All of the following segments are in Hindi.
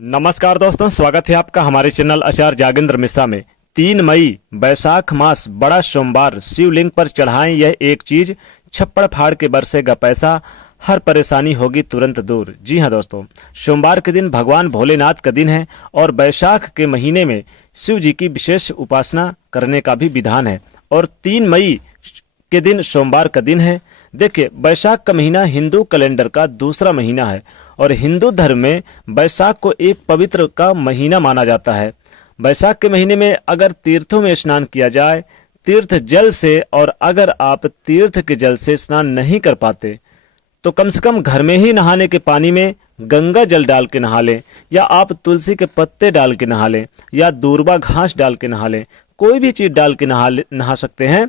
नमस्कार दोस्तों, स्वागत है आपका हमारे चैनल आचार्य जागेंद्र मिश्रा में। 3 मई बैसाख मास बड़ा सोमवार, शिवलिंग पर चढ़ाएं यह एक चीज, छप्पड़ फाड़ के बरसेगा पैसा, हर परेशानी होगी तुरंत दूर। जी हाँ दोस्तों, सोमवार के दिन भगवान भोलेनाथ का दिन है और बैसाख के महीने में शिव जी की विशेष उपासना करने का भी विधान है। और 3 मई के दिन सोमवार का दिन है। देखिए, बैसाख का महीना हिंदू कैलेंडर का दूसरा महीना है और हिंदू धर्म में बैसाख को एक पवित्र का महीना माना जाता है। बैसाख के महीने में अगर तीर्थों में स्नान किया जाए तीर्थ जल से, और अगर आप तीर्थ के जल से स्नान नहीं कर पाते तो कम से कम घर में ही नहाने के पानी में गंगा जल डाल के नहा लें, या आप तुलसी के पत्ते डाल के नहा लें, या दूर्वा घास डाल के नहा लें। कोई भी चीज डाल के नहा सकते हैं।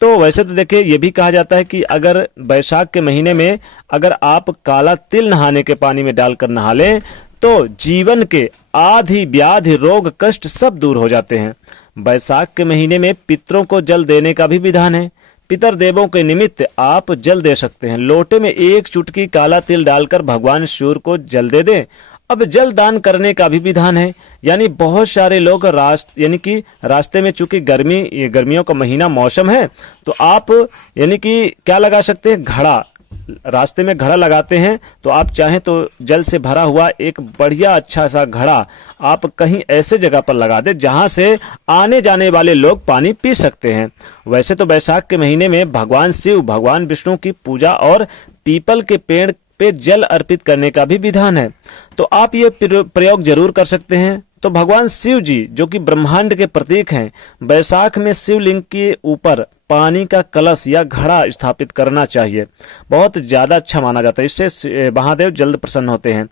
तो वैसे तो देखिए, ये भी कहा जाता है कि अगर बैसाख के महीने में अगर आप काला तिल नहाने के पानी में डालकर नहा लें तो जीवन के आदि व्याधि रोग कष्ट सब दूर हो जाते हैं। बैसाख के महीने में पितरों को जल देने का भी विधान है। पितर देवों के निमित्त आप जल दे सकते हैं। लोटे में 1 चुटकी काला तिल डालकर भगवान सूर्य को जल दे दें। अब जल दान करने का भी विधान है। यानी बहुत सारे लोग रास्ते में, चूंकि गर्मियों का महीना मौसम है, तो आप क्या लगा सकते हैं, घड़ा। रास्ते में घड़ा लगाते हैं तो आप चाहें तो जल से भरा हुआ एक बढ़िया अच्छा सा घड़ा आप कहीं ऐसे जगह पर लगा दें जहां से आने जाने वाले लोग पानी पी सकते हैं। वैसे तो बैसाख के महीने में भगवान शिव, भगवान विष्णु की पूजा और पीपल के पेड़ पे जल अर्पित करने का भी विधान है। तो आप ये प्रयोग जरूर कर सकते हैं। तो भगवान शिव जी, जो कि ब्रह्मांड के प्रतीक हैं, बैसाख में शिवलिंग के ऊपर पानी का कलश या घड़ा स्थापित करना चाहिए। बहुत ज्यादा अच्छा माना जाता है। इससे महादेव जल्द प्रसन्न होते हैं।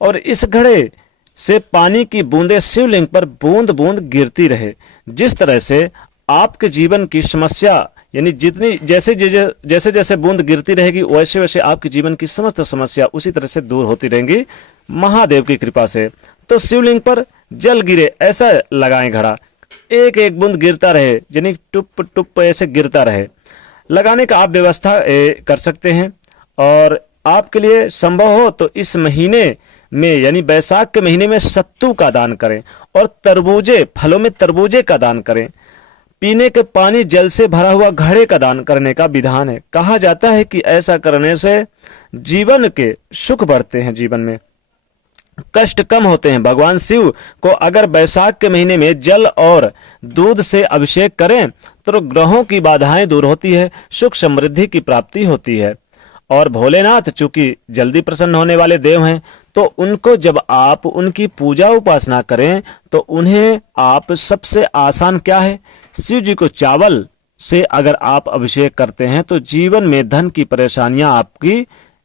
और इस घड़े से पानी की बूंदें शिवलिंग पर बूंद बूंद गिरती रहे। जिस तरह से आपके जीवन की समस्या, जैसे जैसे बूंद गिरती रहेगी वैसे वैसे आपके जीवन की समस्त समस्या उसी तरह से दूर होती रहेंगी महादेव की कृपा से। तो शिवलिंग पर जल गिरे ऐसा लगाएं घड़ा, एक एक बूंद गिरता रहे, यानी टुप टुप ऐसे गिरता रहे। लगाने का आप व्यवस्था कर सकते हैं। और आपके लिए संभव हो तो इस महीने में, यानी बैसाख के महीने में सत्तू का दान करें और फलों में तरबूजे का दान करें। पीने के पानी जल से भरा हुआ घड़े का दान करने का विधान है। कहा जाता है कि ऐसा करने से जीवन के सुख बढ़ते हैं, जीवन में कष्ट कम होते हैं। भगवान शिव को अगर बैसाख के महीने में जल और दूध से अभिषेक करें तो ग्रहों की बाधाएं दूर होती है, सुख समृद्धि की प्राप्ति होती है। और भोलेनाथ चूंकि जल्दी प्रसन्न होने वाले देव हैं, तो उनको जब आप उनकी पूजा उपासना करें तो उन्हें आप सबसे आसान क्या है, शिव जी को चावल से अगर आप अभिषेक करते हैं तो जीवन में धन की परेशानियां आपकी,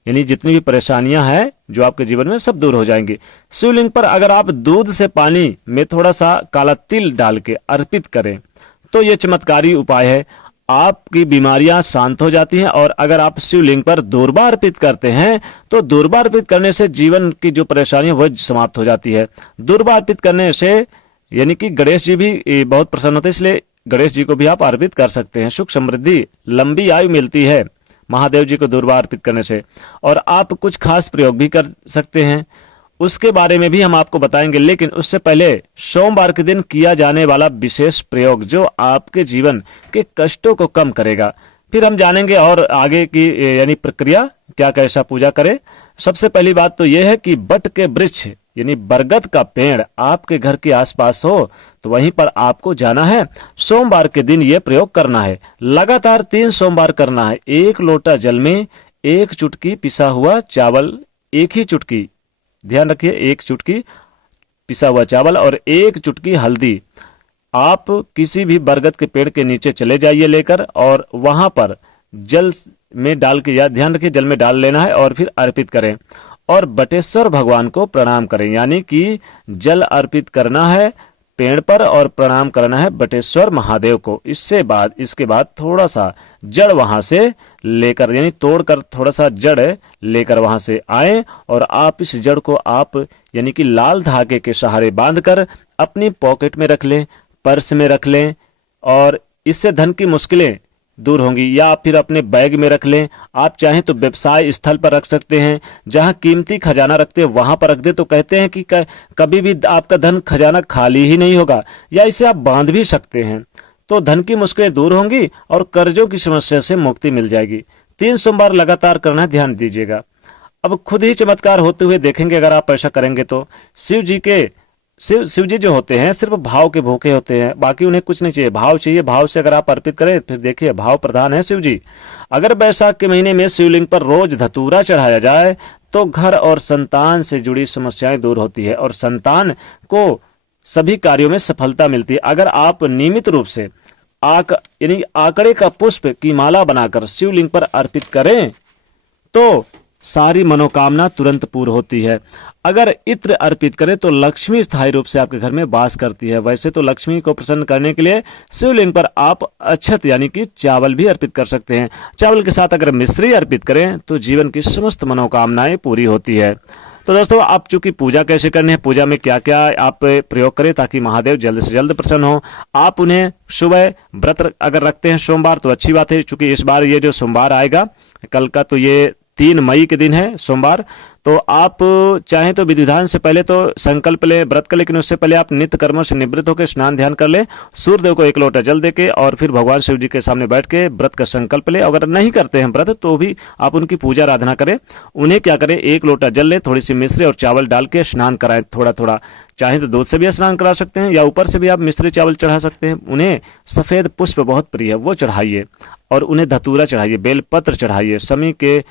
यानी जितनी भी परेशानियां हैं जो आपके जीवन में सब दूर हो जाएंगी। शिवलिंग पर अगर आप दूध से पानी में थोड़ा सा काला तिल डाल के अर्पित करें तो ये चमत्कारी उपाय है, आपकी बीमारियां शांत हो जाती हैं। और अगर आप शिवलिंग पर दूर्वा अर्पित करते हैं तो दूर्वा अर्पित करने से जीवन की जो परेशानी है वह समाप्त हो जाती है। दूर्वा अर्पित करने से यानी कि गणेश जी भी बहुत प्रसन्न होते हैं, इसलिए गणेश जी को भी आप अर्पित कर सकते हैं। सुख समृद्धि लंबी आयु मिलती है महादेव जी को दूर्वा अर्पित करने से। और आप कुछ खास प्रयोग भी कर सकते हैं, उसके बारे में भी हम आपको बताएंगे। लेकिन उससे पहले सोमवार के दिन किया जाने वाला विशेष प्रयोग जो आपके जीवन के कष्टों को कम करेगा, फिर हम जानेंगे और आगे की यानी प्रक्रिया क्या, कैसा पूजा करें। सबसे पहली बात तो यह है कि बट के वृक्ष यानी बरगद का पेड़ आपके घर के आसपास हो तो वहीं पर आपको जाना है। सोमवार के दिन यह प्रयोग करना है। लगातार 3 सोमवार करना है। 1 लोटा जल में 1 चुटकी पिसा हुआ चावल, 1 ही चुटकी, ध्यान रखिए, 1 चुटकी पिसा हुआ चावल और 1 चुटकी हल्दी। आप किसी भी बरगद के पेड़ के नीचे चले जाइए लेकर, और वहां पर जल में डाल के, या ध्यान रखिए जल में डाल लेना है और फिर अर्पित करें और बटेश्वर भगवान को प्रणाम करें। यानी कि जल अर्पित करना है पेड़ पर और प्रणाम करना है बटेश्वर महादेव को। इसके बाद थोड़ा सा जड़ वहां से लेकर, यानी तोड़कर थोड़ा सा जड़ लेकर वहां से आए और आप इस जड़ को आप यानी कि लाल धागे के सहारे बांधकर अपनी पॉकेट में रख लें, पर्स में रख लें। और इससे धन की मुश्किलें दूर होंगी, या आप फिर अपने बैग में रख लें। आप चाहें तो व्यवसाय स्थल पर रख सकते हैं, जहां कीमती खजाना रखते हैं वहां पर रख दे, तो कहते हैं कि कभी भी आपका धन खजाना खाली ही नहीं होगा, या इसे आप बांध भी सकते हैं। तो धन की मुश्किलें दूर होंगी और कर्जों की समस्या से मुक्ति मिल जाएगी। 3 सोमवार लगातार करना है, ध्यान दीजिएगा। अब खुद ही चमत्कार होते हुए देखेंगे अगर आप ऐसा करेंगे तो। शिव जी जो होते हैं सिर्फ भाव के भूखे होते हैं, बाकी उन्हें कुछ नहीं चाहिए, भाव चाहिए। भाव से अगर आप अर्पित करें, फिर देखिए भाव प्रधान है शिव जी। अगर बैसाख के महीने में शिवलिंग पर रोज धतूरा चढ़ाया जाए तो घर और संतान से जुड़ी समस्याएं दूर होती है और संतान को सभी कार्यों में सफलता मिलती है। अगर आप नियमित रूप से यानी आंकड़े का पुष्प की माला बनाकर शिवलिंग पर अर्पित करें तो सारी मनोकामना तुरंत पूर्ण होती है। अगर इत्र अर्पित करें तो लक्ष्मी स्थायी रूप से आपके घर में वास करती है। वैसे तो लक्ष्मी को प्रसन्न करने के लिए शिवलिंग पर आप अक्षत यानी कि चावल भी अर्पित कर सकते हैं। चावल के साथ अगर मिश्री अर्पित करें तो जीवन की समस्त मनोकामनाएं पूरी होती है। तो दोस्तों, आप चूंकि पूजा कैसे करनी है, पूजा में क्या क्या आप प्रयोग करें ताकि महादेव जल्द से जल्द प्रसन्न हो। आप उन्हें सुबह व्रत अगर रखते हैं सोमवार तो अच्छी बात है, चूंकि इस बार ये जो सोमवार आएगा कल का, तो ये 3 मई के दिन है सोमवार। तो आप चाहें तो विधि विधान से पहले तो संकल्प लें व्रत का, लेकिन उससे पहले आप नित्य कर्मों से निवृत्त होकर स्नान ध्यान कर लें, सूर्यदेव को 1 लोटा जल देके और फिर भगवान शिव जी के सामने बैठ के व्रत का संकल्प लें। अगर नहीं करते हैं व्रत तो भी आप उनकी पूजा आराधना करें। उन्हें क्या करें, 1 लोटा जल लें, थोड़ी सी मिश्री और चावल डाल के स्नान कराएं थोड़ा थोड़ा। चाहे तो दूध से भी स्नान करा सकते हैं या ऊपर से भी आप मिश्री चावल चढ़ा सकते हैं। उन्हें सफेद पुष्प बहुत प्रिय है, वो चढ़ाइए और उन्हें धतूरा चढ़ाइए, बेलपत्र चढ़ाइए, समी के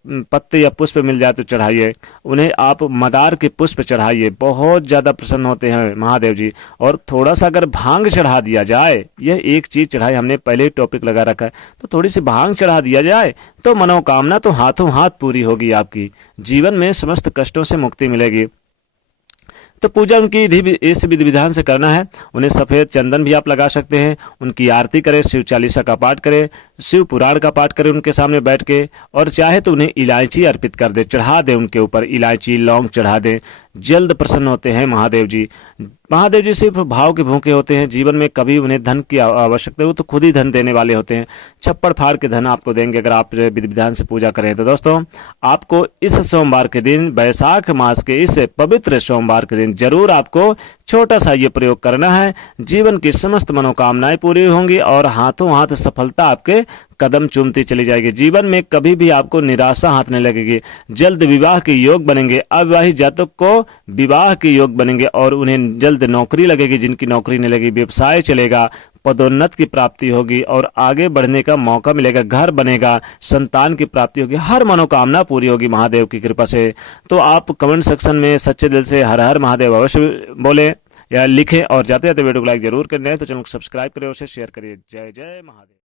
पत्ते या पुष्प मिल जाए तो चढ़ाइए। उन्हें आप मदार के पुष्प चढ़ाइए, बहुत ज्यादा प्रसन्न होते हैं महादेव जी। और थोड़ा सा अगर भांग चढ़ा दिया जाए, यह एक चीज चढ़ाई, हमने पहले ही टॉपिक लगा रखा है, तो थोड़ी सी भांग चढ़ा दिया जाए तो मनोकामना तो हाथों हाथ पूरी होगी आपकी, जीवन में समस्त कष्टों से मुक्ति मिलेगी। तो पूजा उनकी इस विधि विधान से करना है। उन्हें सफेद चंदन भी आप लगा सकते हैं, उनकी आरती करें, शिव चालीसा का पाठ करें, शिव पुराण का पाठ करें उनके सामने बैठ के, और चाहे तो उन्हें इलायची अर्पित कर दे, चढ़ा दे उनके ऊपर इलायची लौंग चढ़ा दे, जल्द प्रसन्न होते हैं महादेव जी। महादेव जी सिर्फ भाव के भूखे होते हैं, जीवन में कभी उन्हें धन की आवश्यकता हो तो खुद ही धन देने वाले होते हैं, छप्पड़ फाड़ के धन आपको देंगे अगर आप विधि विधान से पूजा करें। तो दोस्तों, आपको इस सोमवार के दिन, बैसाख मास के इस पवित्र सोमवार के दिन जरूर आपको छोटा सा ये प्रयोग करना है। जीवन की समस्त मनोकामनाएं पूरी होंगी और हाथों हाथ सफलता आपके कदम चूमती चली जाएगी। जीवन में कभी भी आपको निराशा हाथ नहीं लगेगी। जल्द विवाह के योग बनेंगे, अविवाहित जातक को विवाह के योग बनेंगे और उन्हें जल्द नौकरी लगेगी, जिनकी नौकरी नहीं लगी व्यवसाय चलेगा, पदोन्नत की प्राप्ति होगी और आगे बढ़ने का मौका मिलेगा, घर बनेगा, संतान की प्राप्ति होगी, हर मनोकामना पूरी होगी महादेव की कृपा से। तो आप कमेंट सेक्शन में सच्चे दिल से हर हर महादेव अवश्य बोले या लिखें, और जाते जाते वीडियो को लाइक जरूर करना है, तो चैनल को सब्सक्राइब करें और उसे शेयर करिए। जय जय महादेव।